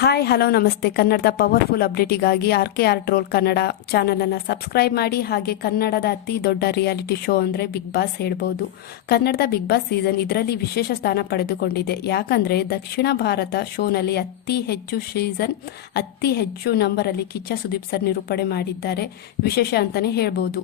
Hi hello ನಮಸ್ತೆ. ಕನ್ನಡದ powerful ಅಪ್ಡೇಟಿಗಾಗಿ R K R troll Kannada ಚಾನಲನ್ನು ಸಬ್ಸ್ಕ್ರೈಬ್ ಮಾಡಿ. ಹಾಗೆ ಕನ್ನಡದ ಅತಿ ದೊಡ್ಡ ರಿಯಾಲಿಟಿ ಶೋ ಅಂದರೆ ಬಿಗ್ ಬಾಸ್ ಹೇಳ್ಬೋದು. ಕನ್ನಡದ ಬಿಗ್ ಬಾಸ್ ಸೀಸನ್ ಇದರಲ್ಲಿ ವಿಶೇಷ ಸ್ಥಾನ ಪಡೆದುಕೊಂಡಿದೆ. ಯಾಕಂದರೆ ದಕ್ಷಿಣ ಭಾರತ ಶೋನಲ್ಲಿ ಅತಿ ಹೆಚ್ಚು ಸೀಸನ್ ಅತಿ ಹೆಚ್ಚು ನಂಬರಲ್ಲಿ ಕಿಚ್ಚ ಸುದೀಪ್ ಸರ್ ನಿರೂಪಣೆ ಮಾಡಿದ್ದಾರೆ. ವಿಶೇಷ ಅಂತಲೇ ಹೇಳ್ಬೋದು.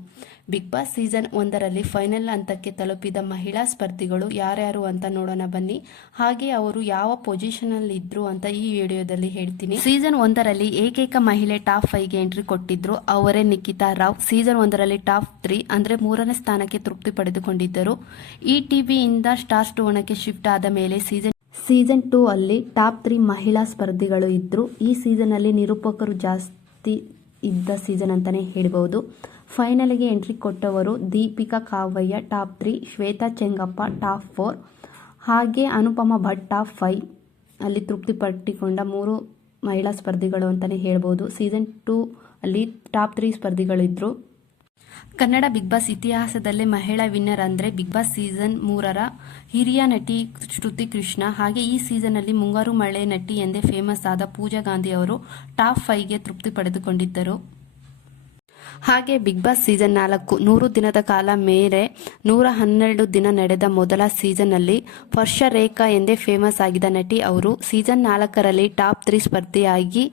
ಬಿಗ್ ಬಾಸ್ ಸೀಸನ್ ಒಂದರಲ್ಲಿ ಫೈನಲ್ ಹಂತಕ್ಕೆ ತಲುಪಿದ ಮಹಿಳಾ ಸ್ಪರ್ಧಿಗಳು ಯಾರ್ಯಾರು ಅಂತ ನೋಡೋಣ ಬನ್ನಿ. ಹಾಗೆ ಅವರು ಯಾವ ಪೊಸಿಷನ್ ಅಲ್ಲಿ ಇದ್ರು ಅಂತ ಈ ವಿಡಿಯೋದಲ್ಲಿ ಹೇಳ್ತೀನಿ. ಸೀಸನ್ ಒಂದರಲ್ಲಿ ಏಕೈಕ ಮಹಿಳೆ ಟಾಪ್ ಫೈವ್ಗೆ ಎಂಟ್ರಿ ಕೊಟ್ಟಿದ್ರು. ಅವರೇ ನಿಖಿತಾ ರಾವ್. ಸೀಸನ್ ಒಂದರಲ್ಲಿ ಟಾಪ್ ತ್ರೀ ಅಂದ್ರೆ ಮೂರನೇ ಸ್ಥಾನಕ್ಕೆ ತೃಪ್ತಿ ಪಡೆದುಕೊಂಡಿದ್ದರು. ಈ ಟಿವಿಯಿಂದ ಸ್ಟಾರ್ ಸ್ಟೋನಕ್ಕೆ ಶಿಫ್ಟ್ ಆದ ಮೇಲೆ ಸೀಸನ್ ಸೀಸನ್ ಟೂ ಅಲ್ಲಿ ಟಾಪ್ ತ್ರೀ ಮಹಿಳಾ ಸ್ಪರ್ಧಿಗಳು ಇದ್ರು. ಈ ಸೀಸನ್ ಅಲ್ಲಿ ನಿರೂಪಕರು ಜಾಸ್ತಿ ಇದ್ದ ಸೀಸನ್ ಅಂತಾನೆ ಹೇಳ್ಬೋದು ಫೈನಲ್ಗೆ ಎಂಟ್ರಿ ಕೊಟ್ಟವರು Deepika Kavaiah top three Shwetha Chengappa top four ಹಾಗೆ ಅನುಪಮ ಭಟ್ ಟಾಪ್ ಫೈವ್ ಅಲ್ಲಿ ತೃಪ್ತಿ ಪಟ್ಟಿಕೊಂಡ ಮೂರು ಮಹಿಳಾ ಸ್ಪರ್ಧಿಗಳು ಅಂತಲೇ ಹೇಳ್ಬೋದು. ಸೀಸನ್ ಟೂ ಅಲ್ಲಿ ಟಾಪ್ ತ್ರೀ ಸ್ಪರ್ಧಿಗಳಿದ್ದರು ಕನ್ನಡ ಬಿಗ್ ಬಾಸ್ ಇತಿಹಾಸದಲ್ಲೇ ಮಹಿಳಾ ವಿನ್ನರ್ ಅಂದ್ರೆ ಬಿಗ್ ಬಾಸ್ ಸೀಸನ್ ಮೂರರ ಹಿರಿಯ ನಟಿ ಶ್ರುತಿ ಕೃಷ್ಣ. ಹಾಗೆ ಈ ಸೀಸನ್ ಅಲ್ಲಿ ಮುಂಗಾರು ಮಳೆ ನಟಿ ಎಂದೇ ಫೇಮಸ್ ಆದ ಪೂಜಾ ಗಾಂಧಿ ಅವರು ಟಾಪ್ ಫೈವ್ಗೆ ತೃಪ್ತಿ ಪಡೆದುಕೊಂಡಿದ್ದರು. ಹಾಗೆ ಬಿಗ್ ಬಾಸ್ ಸೀಸನ್ ನಾಲ್ಕು ನೂರು ದಿನದ ಕಾಲ ಮೇಲೆ ನೂರ ಹನ್ನೆರಡು ದಿನ ನಡೆದ ಮೊದಲ ಸೀಸನ್ನಲ್ಲಿ ವರ್ಷ ರೇಖಾ ಎಂದೇ ಫೇಮಸ್ ಆಗಿದ್ದ ನಟಿ ಅವರು ಸೀಸನ್ ನಾಲ್ಕರಲ್ಲಿ ಟಾಪ್ ತ್ರೀ ಸ್ಪರ್ಧೆಯಾಗಿ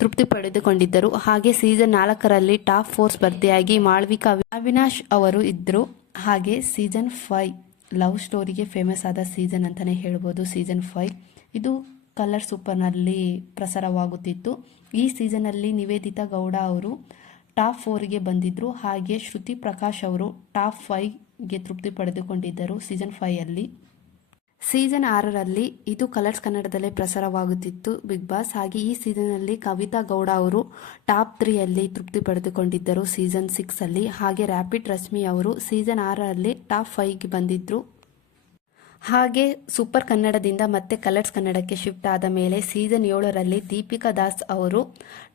ತೃಪ್ತಿ ಪಡೆದುಕೊಂಡಿದ್ದರು. ಹಾಗೆ ಸೀಸನ್ ನಾಲ್ಕರಲ್ಲಿ ಟಾಪ್ ಫೋರ್ ಸ್ಪರ್ಧೆಯಾಗಿ ಮಾಳ್ವಿಕಾ ಅವಿನಾಶ್ ಅವರು ಇದ್ದರು ಹಾಗೆ ಸೀಸನ್ ಫೈವ್ ಲವ್ ಸ್ಟೋರಿಗೆ ಫೇಮಸ್ ಆದ ಸೀಸನ್ ಅಂತಲೇ ಹೇಳ್ಬೋದು. ಸೀಸನ್ ಫೈವ್ ಇದು ಕಲರ್ ಸೂಪರ್ನಲ್ಲಿ ಪ್ರಸಾರವಾಗುತ್ತಿತ್ತು. ಈ ಸೀಸನಲ್ಲಿ ನಿವೇದಿತಾ ಗೌಡ ಅವರು ಟಾಪ್ ಫೋರ್ಗೆ ಬಂದಿದ್ದರು ಹಾಗೆ ಶ್ರುತಿ ಪ್ರಕಾಶ್ ಅವರು ಟಾಪ್ ಫೈವ್ಗೆ ತೃಪ್ತಿ ಪಡೆದುಕೊಂಡಿದ್ದರು ಸೀಸನ್ ಫೈಯಲ್ಲಿ ಸೀಸನ್ ಆರರಲ್ಲಿ ಇದು ಕಲರ್ಸ್ ಕನ್ನಡದಲ್ಲೇ ಪ್ರಸಾರವಾಗುತ್ತಿತ್ತು ಬಿಗ್ ಬಾಸ್. ಹಾಗೆ ಈ ಸೀಸನ್ನಲ್ಲಿ ಕವಿತಾ ಗೌಡ ಅವರು ಟಾಪ್ ತ್ರೀಯಲ್ಲಿ ತೃಪ್ತಿ ಪಡೆದುಕೊಂಡಿದ್ದರು ಸೀಸನ್ ಸಿಕ್ಸಲ್ಲಿ ಹಾಗೆ ರ್ಯಾಪಿಡ್ ರಶ್ಮಿ ಅವರು ಸೀಸನ್ ಆರರಲ್ಲಿ ಟಾಪ್ ಫೈವ್ಗೆ ಬಂದಿದ್ದರು ಹಾಗೆ ಸೂಪರ್ ಕನ್ನಡದಿಂದ ಮತ್ತೆ ಕಲರ್ಸ್ ಕನ್ನಡಕ್ಕೆ ಶಿಫ್ಟ್ ಆದ ಮೇಲೆ ಸೀಸನ್ ಏಳರಲ್ಲಿ ದೀಪಿಕಾ ದಾಸ್ ಅವರು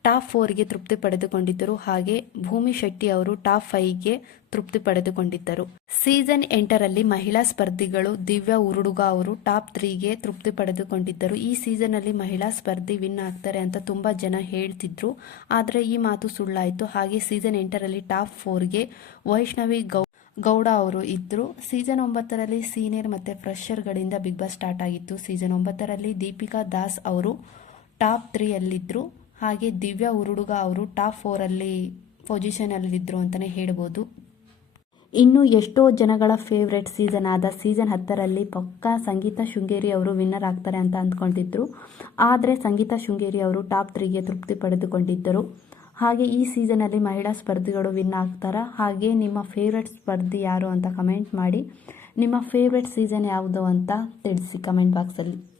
ಟಾಪ್ ಫೋರ್ಗೆ ತೃಪ್ತಿ ಪಡೆದುಕೊಂಡಿದ್ದರು. ಹಾಗೆ ಭೂಮಿ ಶೆಟ್ಟಿ ಅವರು ಟಾಪ್ ಫೈವ್ಗೆ ತೃಪ್ತಿ ಪಡೆದುಕೊಂಡಿದ್ದರು. ಸೀಸನ್ ಎಂಟರಲ್ಲಿ ಮಹಿಳಾ ಸ್ಪರ್ಧಿಗಳು ದಿವ್ಯಾ ಉರುಡುಗ ಅವರು ಟಾಪ್ ತ್ರೀಗೆ ತೃಪ್ತಿ ಪಡೆದುಕೊಂಡಿದ್ದರು. ಈ ಸೀಸನ್ ಅಲ್ಲಿ ಮಹಿಳಾ ಸ್ಪರ್ಧಿ ವಿನ್ ಆಗ್ತಾರೆ ಅಂತ ತುಂಬಾ ಜನ ಹೇಳ್ತಿದ್ರು. ಆದರೆ ಈ ಮಾತು ಸುಳ್ಳಾಯಿತು. ಹಾಗೆ ಸೀಸನ್ ಎಂಟರಲ್ಲಿ ಟಾಪ್ ಫೋರ್ಗೆ ವೈಷ್ಣವಿ ಗೌ ಗೌಡ ಅವರು ಇದ್ದರು ಸೀಸನ್ ಒಂಬತ್ತರಲ್ಲಿ ಸೀನಿಯರ್ ಮತ್ತು ಫ್ರೆಷರ್ಗಳಿಂದ ಬಿಗ್ ಬಾಸ್ ಸ್ಟಾರ್ಟ್ ಆಗಿತ್ತು. ಸೀಸನ್ ಒಂಬತ್ತರಲ್ಲಿ ದೀಪಿಕಾ ದಾಸ್ ಅವರು ಟಾಪ್ ತ್ರೀಯಲ್ಲಿದ್ದರು ಹಾಗೆ ದಿವ್ಯಾ ಉರುಡುಗ ಅವರು ಟಾಪ್ ಫೋರಲ್ಲಿ ಪೊಸಿಷನಲ್ಲಿದ್ದರು ಅಂತಲೇ ಹೇಳ್ಬೋದು. ಇನ್ನು ಎಷ್ಟೋ ಜನಗಳ ಫೇವ್ರೆಟ್ ಸೀಸನ್ ಆದ ಸೀಸನ್ ಹತ್ತರಲ್ಲಿ ಪಕ್ಕಾ ಸಂಗೀತ ಶೃಂಗೇರಿ ಅವರು ವಿನ್ನರ್ ಆಗ್ತಾರೆ ಅಂತ ಅಂದ್ಕೊಂಡಿದ್ರು. ಆದರೆ ಸಂಗೀತ ಶೃಂಗೇರಿ ಅವರು ಟಾಪ್ ತ್ರೀಗೆ ತೃಪ್ತಿ ಪಡೆದುಕೊಂಡಿದ್ದರು. ಹಾಗೆ ಈ ಸೀಸನಲ್ಲಿ ಮಹಿಳಾ ಸ್ಪರ್ಧಿಗಳು ವಿನ್ ಆಗ್ತಾರಾ? ಹಾಗೆ ನಿಮ್ಮ ಫೇವ್ರೆಟ್ ಸ್ಪರ್ಧಿ ಯಾರು ಅಂತ ಕಮೆಂಟ್ ಮಾಡಿ. ನಿಮ್ಮ ಫೇವ್ರೆಟ್ ಸೀಸನ್ ಯಾವುದು ಅಂತ ತಿಳಿಸಿ ಕಮೆಂಟ್ ಬಾಕ್ಸಲ್ಲಿ